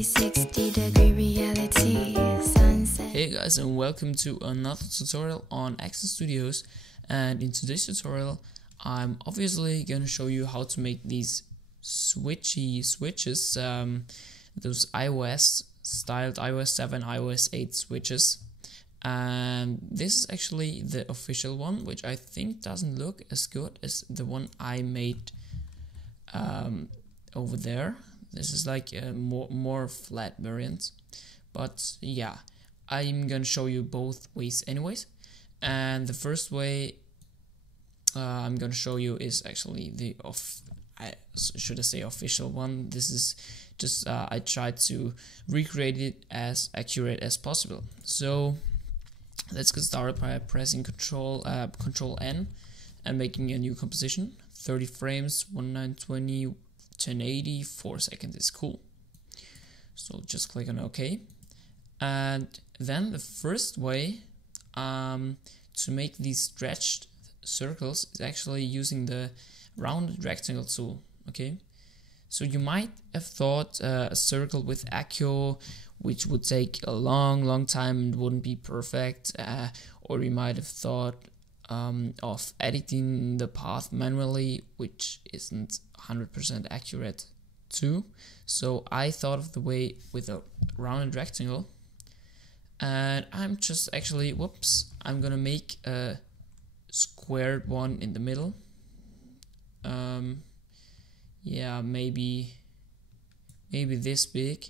360-degree reality, sunset. Hey guys, and welcome to another tutorial on Action Studios. And in today's tutorial I'm obviously going to show you how to make these switches, those iOS styled iOS 7, iOS 8 switches. And this is actually the official one, which I think doesn't look as good as the one I made over there. This is like a more flat variant, but yeah, I'm gonna show you both ways anyways. And the first way I'm gonna show you is actually the official one. This is just I tried to recreate it as accurate as possible. So let's get started by pressing Control N and making a new composition. 30 frames, 1920, 1080, 4 seconds is cool. So just click on OK. And then the first way to make these stretched circles is actually using the rounded rectangle tool. Okay, so you might have thought a circle with echo, which would take a long time and wouldn't be perfect, or you might have thought of editing the path manually, which isn't 100% accurate too. So I thought of the way with a rounded rectangle, and I'm just actually I'm gonna make a squared one in the middle. Yeah, maybe this big,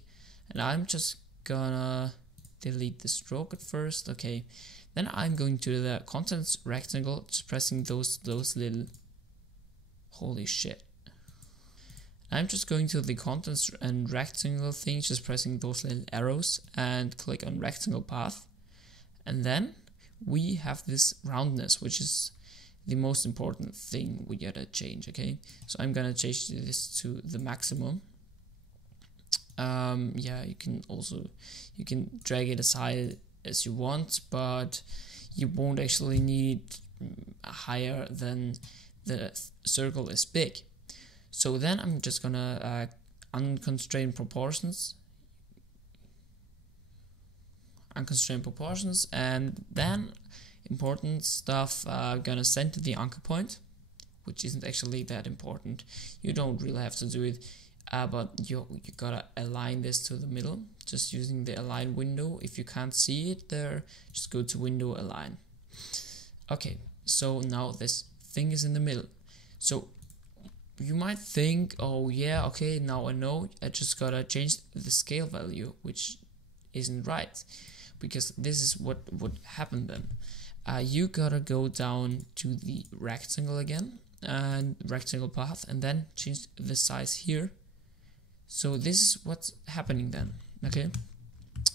and I'm just gonna delete the stroke at first. Okay, then I'm going to the contents rectangle, just pressing those little, holy shit. I'm just going to the contents and rectangle thing, just pressing those little arrows and click on rectangle path. And then we have this roundness, which is the most important thing we gotta change. Okay, so I'm gonna change this to the maximum. Yeah, you can drag it aside as you want, but you won't actually need higher than the circle is big. So then I'm just gonna unconstrain proportions, and then important stuff gonna send to the anchor point, which isn't actually that important. You don't really have to do it, but you gotta align this to the middle, just using the align window. If you can't see it there, just go to window, align. Okay, so now this thing is in the middle. So you might think, oh yeah, okay, now I know, I just gotta change the scale value, which isn't right, because this is what would happen then. You gotta go down to the rectangle again, and rectangle path, and then change the size here. So this is what's happening then, okay?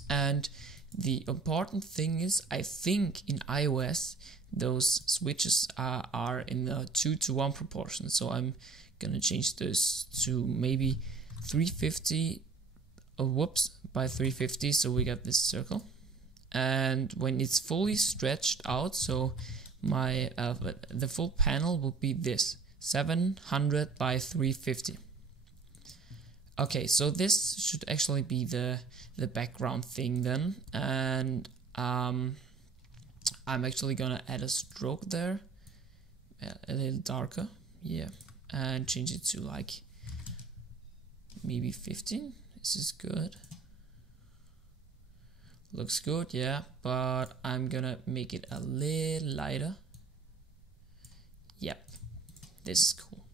And the important thing is, I think in iOS those switches are in a 2:1 proportion. So I'm gonna change this to maybe 350. By 350. So we got this circle, and when it's fully stretched out, so my the full panel will be this 700 by 350. Okay, so this should actually be the background thing then, and I'm actually gonna add a stroke there, a little darker, yeah, and change it to like maybe 15. This is good, looks good, yeah, but I'm gonna make it a little lighter. Yep, this is cool.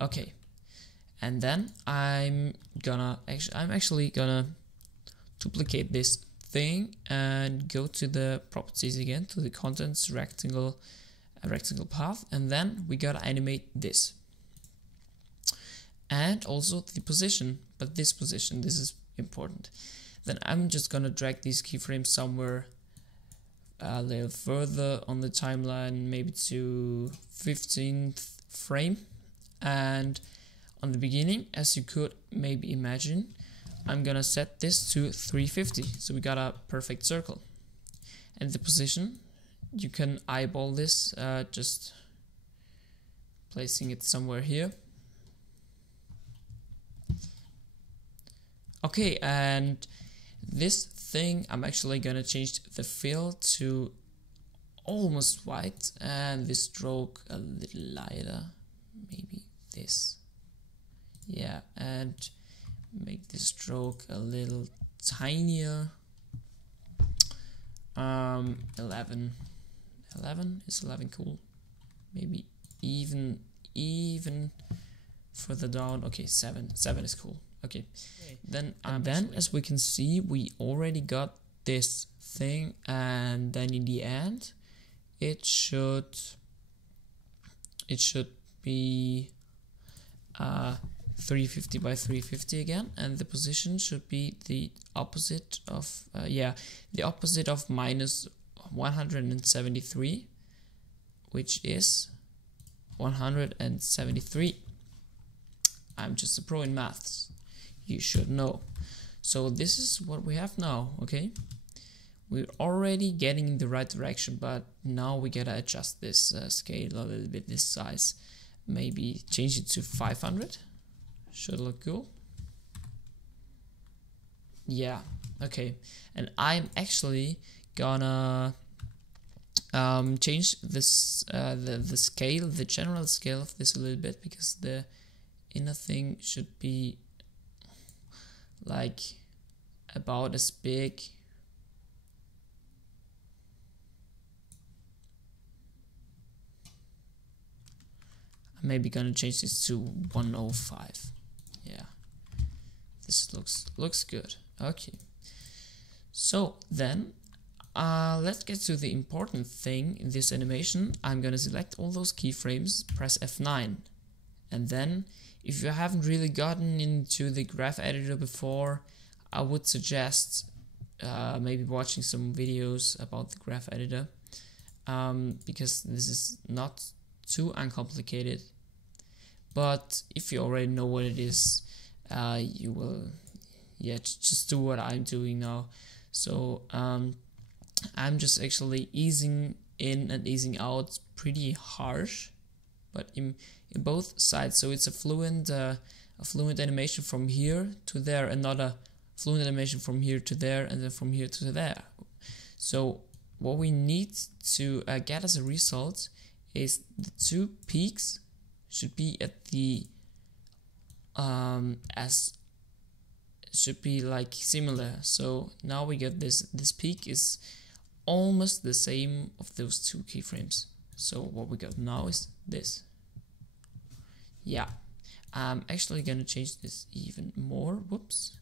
Okay. And then I'm actually gonna duplicate this thing and go to the properties again, to the contents rectangle path, and then we gotta animate this, and also the position. But this position, this is important. Then I'm just gonna drag these keyframes somewhere a little further on the timeline, maybe to 15th frame, and on the beginning, as you could maybe imagine, I'm gonna set this to 350, so we got a perfect circle. And the position, you can eyeball this, just placing it somewhere here. Okay, and this thing, I'm actually gonna change the fill to almost white and the stroke a little lighter, maybe this. Yeah, and make the stroke a little tinier. 11. 11, is 11 cool? Maybe even further down. Okay, 7 is cool. Okay, then as we can see, we already got this thing, and then in the end it should be 350 by 350 again, and the position should be the opposite of the opposite of minus 173, which is 173. I'm just a pro in maths, you should know. So this is what we have now. Okay, we're already getting in the right direction, but now we gotta adjust this scale a little bit, this size. Maybe change it to 500. Should look cool. Yeah, okay. And I'm actually gonna change this the scale, the general scale of this a little bit, because the inner thing should be like about as big. I'm maybe gonna change this to 105. Yeah, this looks good. Okay, so then let's get to the important thing in this animation. I'm gonna select all those keyframes, press F9, and then if you haven't really gotten into the graph editor before, I would suggest maybe watching some videos about the graph editor, because this is not too uncomplicated. But if you already know what it is, you will, just do what I'm doing now. So I'm just actually easing in and easing out pretty harsh, but in both sides. So it's a fluent animation from here to there, another fluent animation from here to there, and then from here to there. So what we need to get as a result is the two peaks should be at the should be like similar. So now we get this peak is almost the same of those two keyframes. So what we got now is this. Yeah, I'm actually gonna change this even more. Whoops,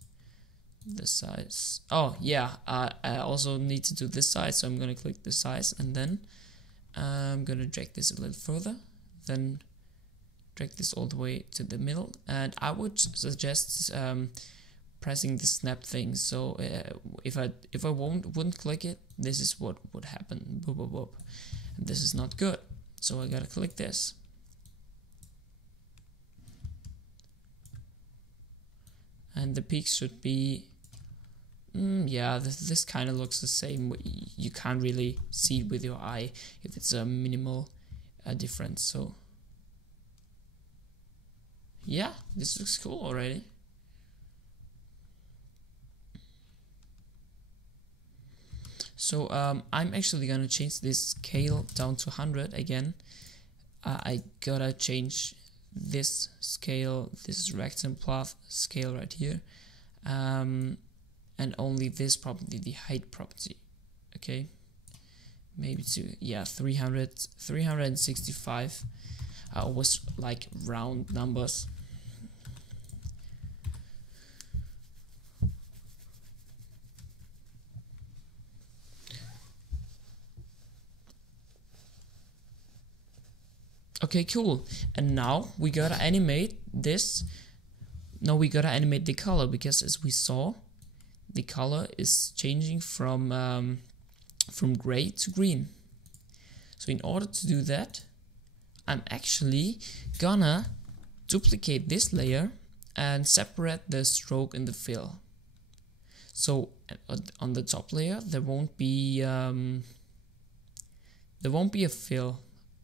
the size. Oh yeah, I also need to do this size, so I'm gonna click the size, and then I'm gonna drag this a little further, then drag this all the way to the middle, and I would suggest pressing the snap thing. So if I wouldn't click it, this is what would happen. Boop, boop, boop. And this is not good. So I gotta click this. And the peaks should be this kind of looks the same. You can't really see it with your eye if it's a minimal difference. So yeah, this looks cool already. So I'm actually gonna change this scale down to 100 again. I gotta change this scale. This is rectangular scale right here, and only this property, the height property. Okay, maybe to 365. I always like round numbers. Okay, cool. And now we gotta animate this. Now we gotta animate the color, because as we saw, the color is changing from gray to green. So in order to do that, I'm actually gonna duplicate this layer and separate the stroke and the fill. So on the top layer there won't be a fill.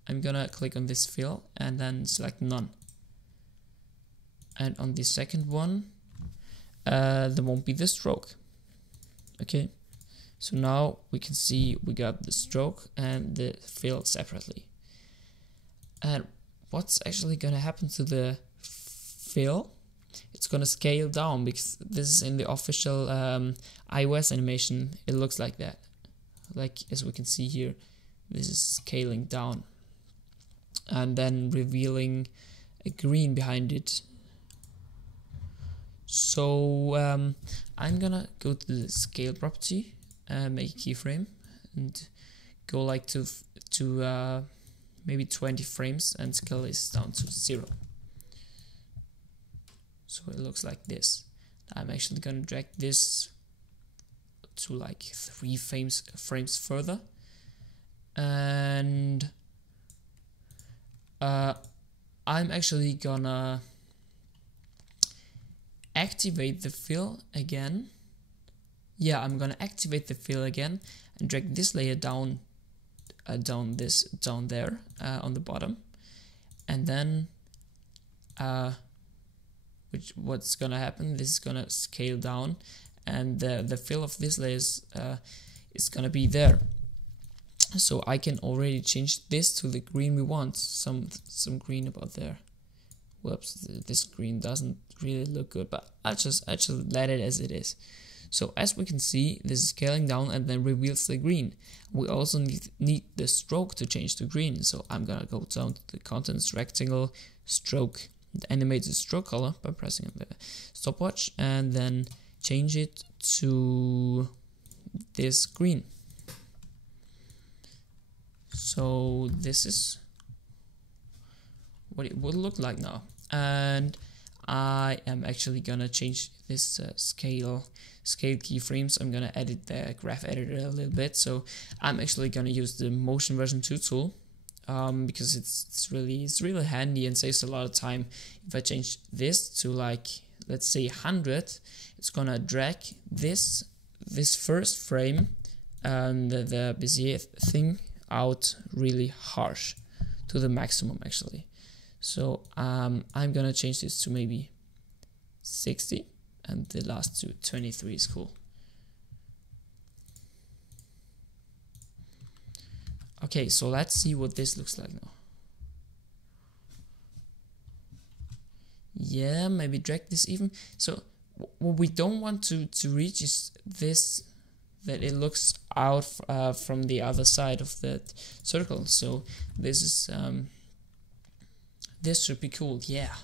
I'm gonna click on this fill and then select none. And on the second one, there won't be the stroke. Okay, so now we can see we got the stroke and the fill separately. And what's actually gonna happen to the fill? It's gonna scale down because this is in the official iOS animation. It looks like that. Like as we can see here, this is scaling down and then revealing a green behind it. So I'm gonna go to the scale property and make a keyframe and go like to maybe 20 frames and scale this down to 0. So it looks like this. I'm actually gonna drag this to like 3 frames further, and I'm actually gonna activate the fill again. Yeah, I'm gonna activate the fill again and drag this layer down there on the bottom, and then what's gonna happen, this is gonna scale down and the fill of this layer is gonna be there. So I can already change this to the green we want, some green about there. Whoops, this green doesn't really look good, but I'll just let it as it is. So as we can see, this is scaling down and then reveals the green. We also need the stroke to change to green, so I'm gonna go down to the contents rectangle, stroke, and animate the stroke color by pressing the stopwatch and then change it to this green. So this is what it would look like now, and I am actually gonna change this scale keyframes. I'm gonna edit the graph editor a little bit, so I'm actually gonna use the motion version 2 tool because it's really handy and saves a lot of time. If I change this to like, let's say 100, it's gonna drag this first frame and the Bezier thing out really harsh to the maximum actually. So I'm gonna change this to maybe 60 and the last to 23 is cool. Okay, so let's see what this looks like now. Yeah, maybe drag this even. So what we don't want to reach is this, that it looks out from the other side of that circle. So this is this should be cool. Yeah,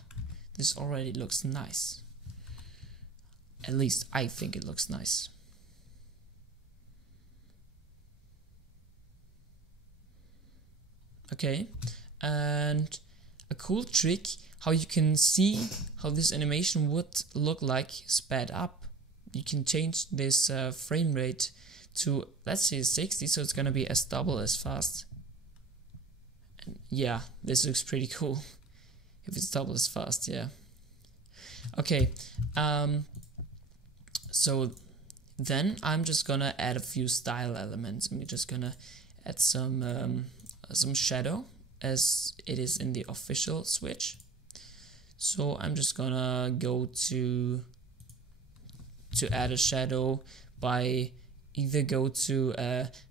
this already looks nice. At least I think it looks nice. Okay, and a cool trick how you can see how this animation would look like sped up. You can change this frame rate to, let's say 60, so it's gonna be as double as fast. And yeah, this looks pretty cool if it's double as fast. Yeah. Okay, so then I'm just gonna add a few style elements. I'm just gonna add some shadow as it is in the official switch. So I'm just gonna go to add a shadow by either go to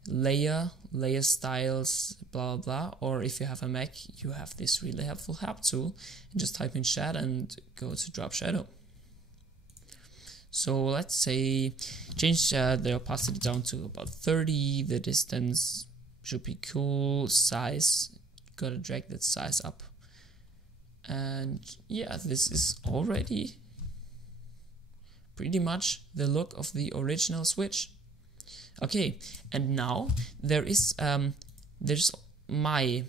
layer styles, blah blah, or if you have a Mac, you have this really helpful help tool and just type in shadow and go to drop shadow. So let's say change the opacity down to about 30, the distance should be cool, size, gotta drag that size up, and yeah, this is already pretty much the look of the original Switch. Okay, and now there is there's my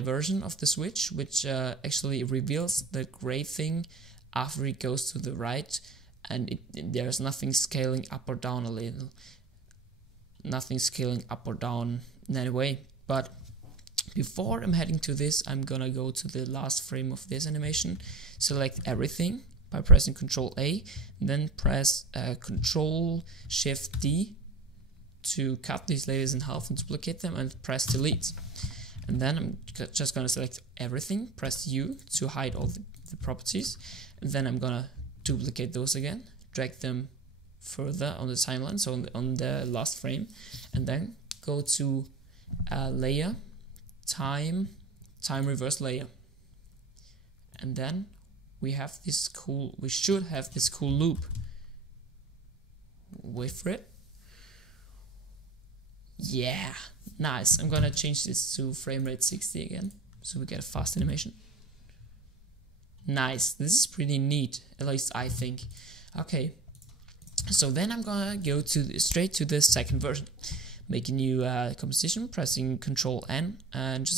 version of the Switch, which actually reveals the gray thing after it goes to the right, and there's nothing scaling up or down a little, nothing scaling up or down in any way. But before I'm heading to this, I'm gonna go to the last frame of this animation, select everything by pressing Ctrl A, then press Ctrl Shift D to cut these layers in half and duplicate them, and press delete. And then I'm just gonna select everything, press U to hide all the properties, and then I'm gonna duplicate those again, drag them further on the timeline, so on the last frame, and then go to layer, time reverse layer, and then we should have this cool loop. Wait for it. Yeah, nice. I'm gonna change this to frame rate 60 again, so we get a fast animation. Nice. This is pretty neat, at least I think. Okay, so then I'm gonna go straight to the second version. Make a new composition, pressing Ctrl N, and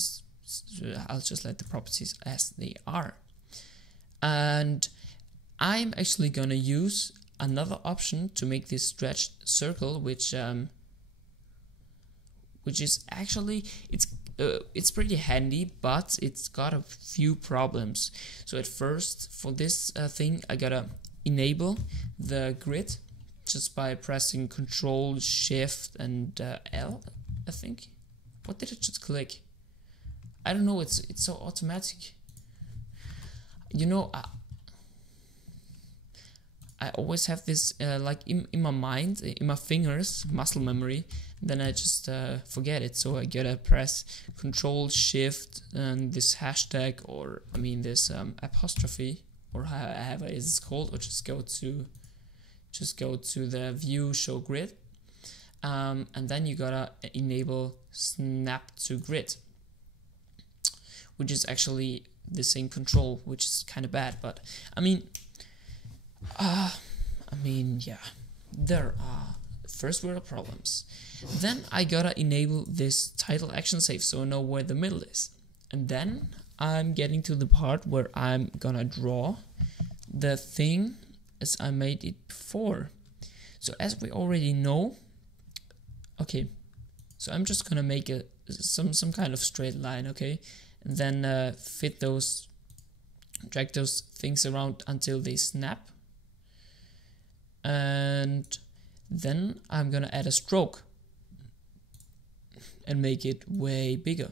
I'll just let the properties as they are. And I'm actually gonna use another option to make this stretched circle, which is actually it's pretty handy, but it's got a few problems. So at first, for this thing, I gotta enable the grid just by pressing Control, Shift, and L, I think. What did I just click? I don't know. It's so automatic. You know, I always have this like in my mind, in my fingers, muscle memory. Then I just forget it. So I gotta press Control, Shift, and this hashtag, or I mean this apostrophe, or however it is called, or just go to the View Show Grid, and then you gotta enable Snap to Grid, which is actually the same control, which is kind of bad. But I mean, yeah, there are first world problems. Then I gotta enable this title action save, so I know where the middle is. And then I'm getting to the part where I'm gonna draw the thing as I made it before. So as we already know, okay, so I'm just gonna make some kind of straight line, okay, and then drag those things around until they snap. And then I'm gonna add a stroke and make it way bigger.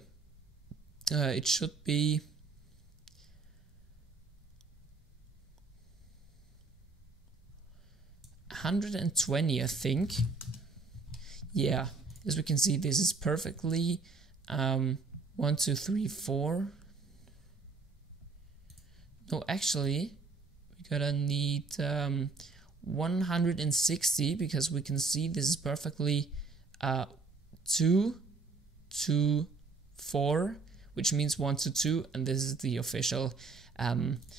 It should be 120, I think. Yeah, as we can see, this is perfectly 1, 2, 3, 4. No, actually, we gotta need 160, because we can see this is perfectly 2 to 4, which means 1 to 2, and this is the official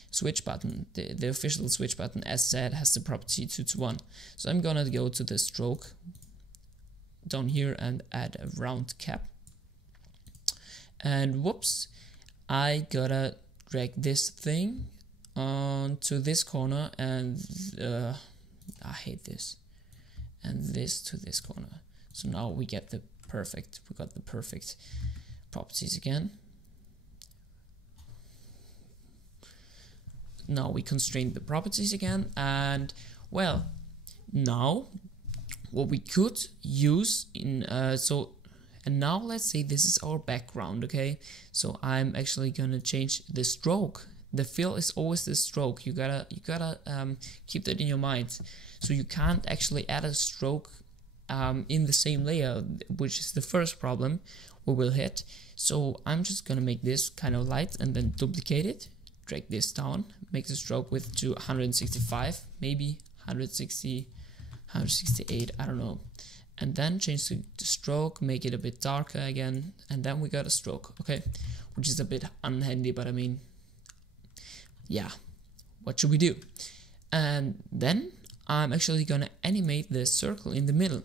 switch button. The official switch button, as said, has the property 2 to 1. So I'm gonna go to the stroke down here and add a round cap. And whoops, I gotta drag this thing onto this corner, and I hate this, and this to this corner. So now we got the perfect properties again. Now we constrain the properties again, and well, now what we could use in and now let's say this is our background, okay? So I'm actually gonna change the stroke. The fill is always the stroke. You gotta keep that in your mind. So you can't actually add a stroke in the same layer, which is the first problem we will hit. So I'm just gonna make this kind of light and then duplicate it, drag this down, make the stroke width to 165, maybe 160, 168, I don't know. And then change the stroke, make it a bit darker again, and then we got a stroke, okay? Which is a bit unhandy, but I mean, yeah, what should we do? And then I'm actually gonna animate the circle in the middle.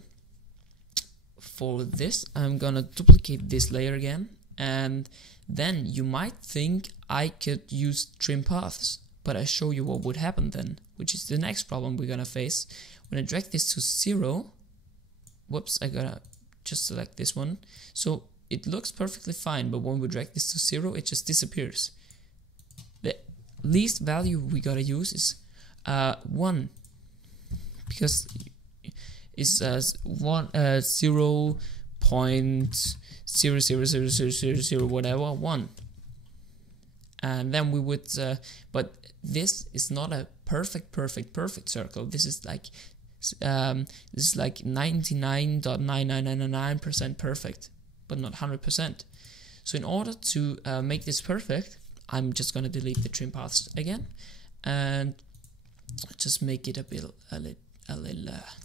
For this, I'm gonna duplicate this layer again, and then you might think I could use trim paths, but I show you what would happen then, which is the next problem we're gonna face. When I drag this to 0, whoops, I gotta just select this one. So it looks perfectly fine, but when we drag this to 0, it just disappears. The least value we gotta use is 1, because it's 0.00000 whatever 1, and then we would but this is not a perfect circle. This is like 99.99999% perfect, but not 100%. So in order to make this perfect, I'm just gonna delete the trim paths again and just make it a little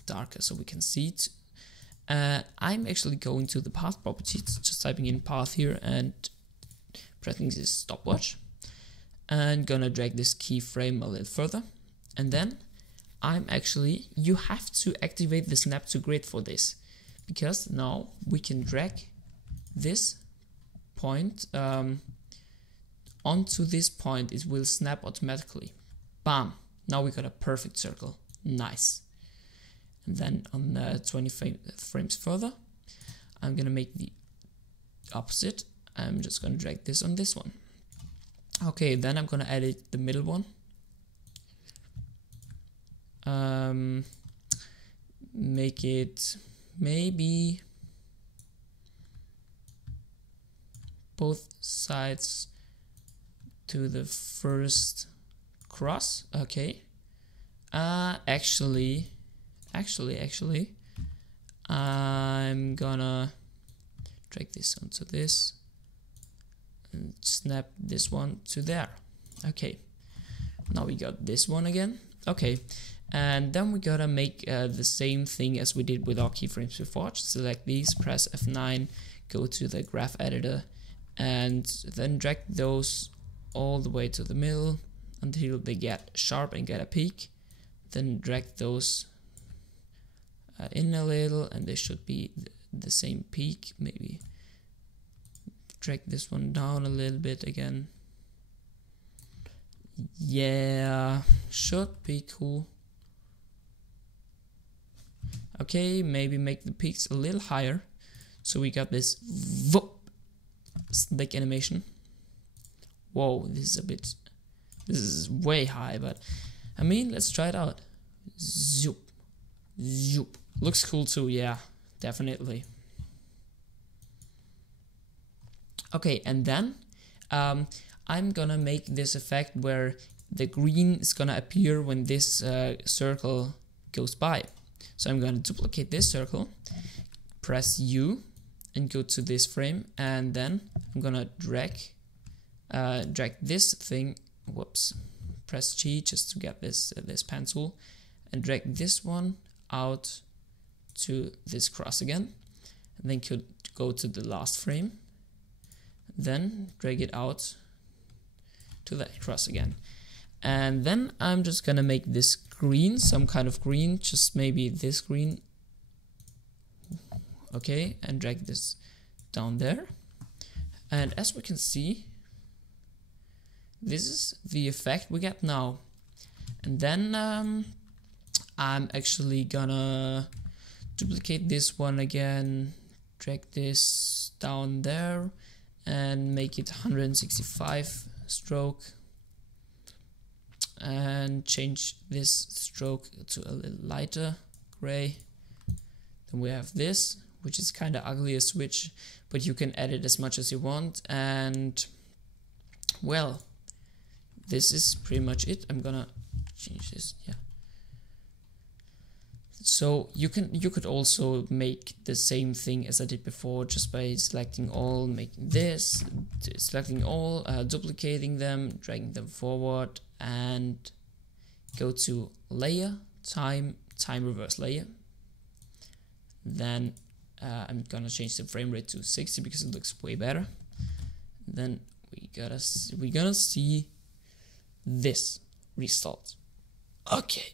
darker so we can see it. I'm actually going to the path properties, just typing in path here and pressing this stopwatch, and gonna drag this keyframe a little further. And then you have to activate the snap to grid for this, because now we can drag this point onto this point. It will snap automatically. Bam! Now we got a perfect circle. Nice. And then on 20 frames further, I'm gonna make the opposite. I'm just gonna drag this on this one. Okay, then I'm gonna edit the middle one. Make it maybe both sides to the first cross. Okay. Actually, I'm gonna drag this onto this and snap this one to there. Okay. Now we got this one again. Okay. And then we gotta make the same thing as we did with our keyframes before. Just select these, press F9, go to the graph editor, and then drag those all the way to the middle until they get sharp and get a peak. Then drag those in a little, and they should be the same peak. Maybe drag this one down a little bit again. Yeah, should be cool. Okay, maybe make the peaks a little higher, so we got this snake animation. Whoa, this is way high, but I mean, let's try it out. Zoop, zoop. Looks cool too, yeah, definitely. Okay, and then I'm gonna make this effect where the green is gonna appear when this circle goes by. So I'm gonna duplicate this circle, press U, and go to this frame, and then I'm gonna drag this thing. Whoops! Press G just to get this pen tool, and drag this one out to this cross again, and then could go to the last frame, then drag it out to that cross again. And then I'm just gonna make this green, some kind of green, just maybe this green. Okay, and drag this down there. And as we can see, this is the effect we get now. And then I'm actually gonna duplicate this one again, drag this down there, and make it 165 stroke. And change this stroke to a little lighter gray. Then we have this, which is kind of ugly a switch, but you can edit as much as you want. And well, this is pretty much it. I'm gonna change this, yeah. So you could also make the same thing as I did before, just by selecting all, making this, selecting all, duplicating them, dragging them forward, and go to layer, time reverse layer. Then I'm gonna change the frame rate to 60 because it looks way better. Then we're gonna see this result. Okay.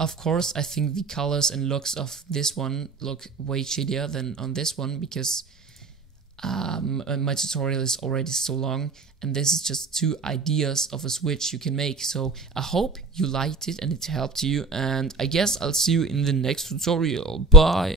Of course, I think the colors and looks of this one look way shittier than on this one, because my tutorial is already so long, and this is just 2 ideas of a switch you can make. So I hope you liked it and it helped you, and I guess I'll see you in the next tutorial. Bye!